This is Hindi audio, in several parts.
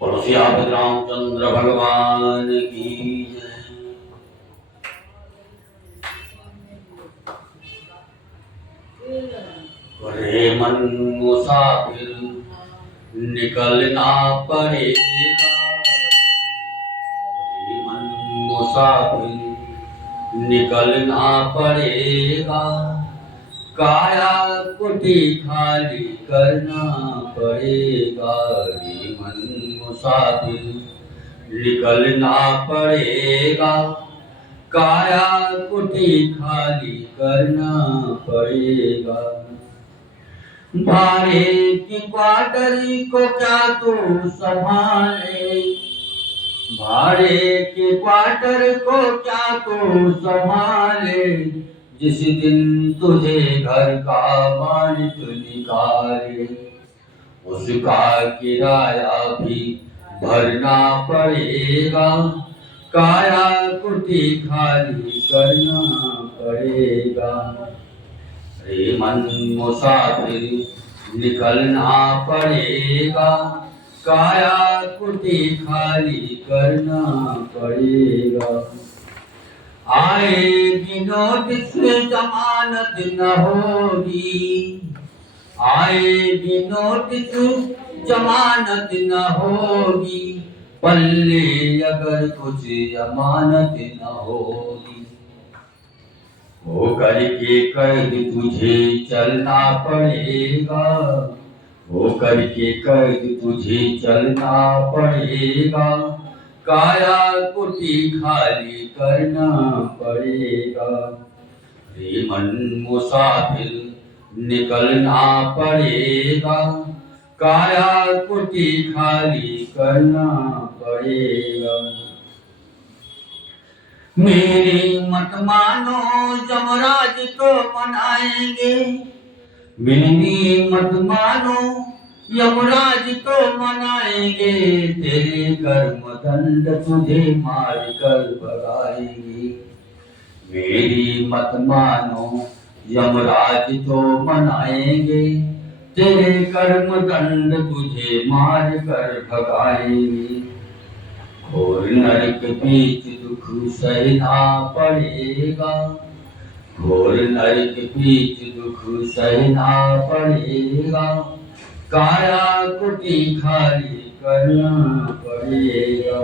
परशुराम रामचंद्र भगवान की जय। करे मन मुसाफिर निकलना पड़ेगा। करे मन मुसाफिर निकलना पड़ेगा। काया कुटी खाली करना पड़ेगा। रे मन मुसाफिर निकलना पड़ेगा। काया कुटी खाली करना पड़ेगा। भारे की क्वार्टर को क्या तू संभाले। भारे के क्वार्टर को क्या तू संभाले। जिस दिन तुझे घर का मालिक निकाले उसका किराया भी भरना पड़ेगा। काया कुटी खाली करना पड़ेगा। रे मन मुसाफिर निकलना पड़ेगा। काया कुटी खाली करना पड़ेगा। आएगी नोटिस जमानत न होगी। आएगी नोटिस जमानत न होगी। पल्ले अगर कुछ जमानत न होगी। वो करके कैद तुझे चलना पड़ेगा। वो करके कैद तुझे चलना पड़ेगा। काया कुटी खाली करना पड़ेगा। रे मन मुसाफिर निकलना पड़ेगा। काया कुटी खाली करना पड़ेगा। मेरी मत मानो यमराज तो मनाएंगे। मेरी मत मानो यमराज तो मनाएंगे। तेरे कर्म दंड तुझे मार कर भगाएंगे। मेरी मत मानो यमराज तो मनाएंगे। तेरे कर्म दंड तुझे मार कर भगाएंगे। घोर नरक बीच दुख सहना पड़ेगा। घोर नरक बीच दुख सहना पड़ेगा। काया कुटी खाली करना पड़ेगा।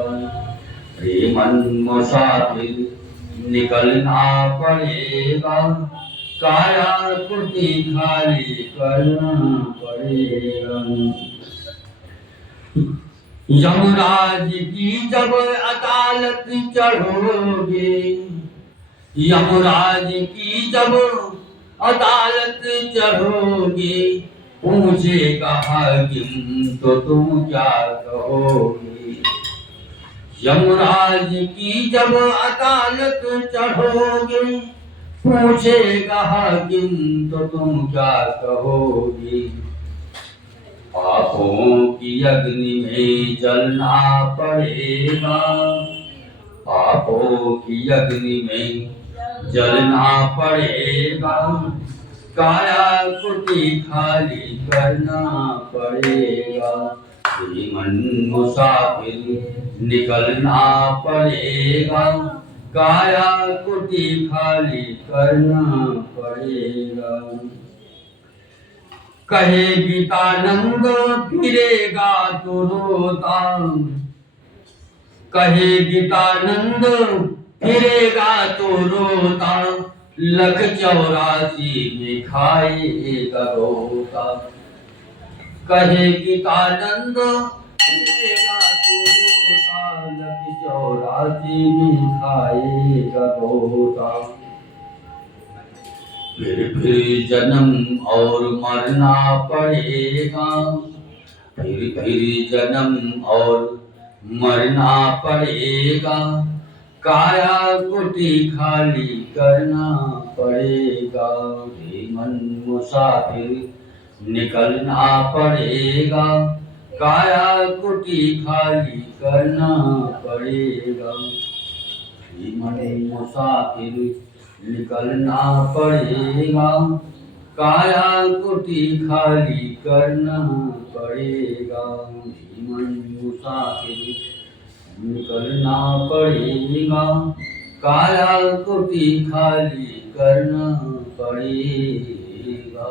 रे मन मुसाफिर निकलना पड़ेगा। काया कुटी खाली करना पड़ेगा। यमराज की जब अदालत चढ़ोगे। यमराज की जब अदालत चढ़ोगे। पूछेगा हाकिम तो तुम क्या कहोगे। यमराज की जब अदालत चढ़ोगे। पूछेगा हाकिम तो तुम क्या कहोगे। पापों की अग्नि में जलना पड़ेगा। पापों की अग्नि में जलना पड़ेगा। काया कुटी खाली करना पड़ेगा। रे मन मुसाफिर निकलना पड़ेगा। काया कुटी खाली करना पड़ेगा। कहे गीतानंद फिरेगा तो रोता। कहे गीतानंद फिरेगा तो रोता। लख 84 में खाएगा रोता। कहे गीतानंद फिरेगा तो रोता। लख 84 में खाएगा रोता। फिर जन्म और मरना पड़ेगा। फिर जन्म और मरना पड़ेगा। काया कुटी खाली करना पड़ेगा। रे मन मुसाफिर निकलना पड़ेगा। काया कुटी खाली करना पड़ेगा। रे मन मुसाफिर निकलना पड़ेगा। काया कुटी खाली करना पड़ेगा। मन मुसाफिर करना पड़ेगा, काला कोटी खाली करना पड़ेगा।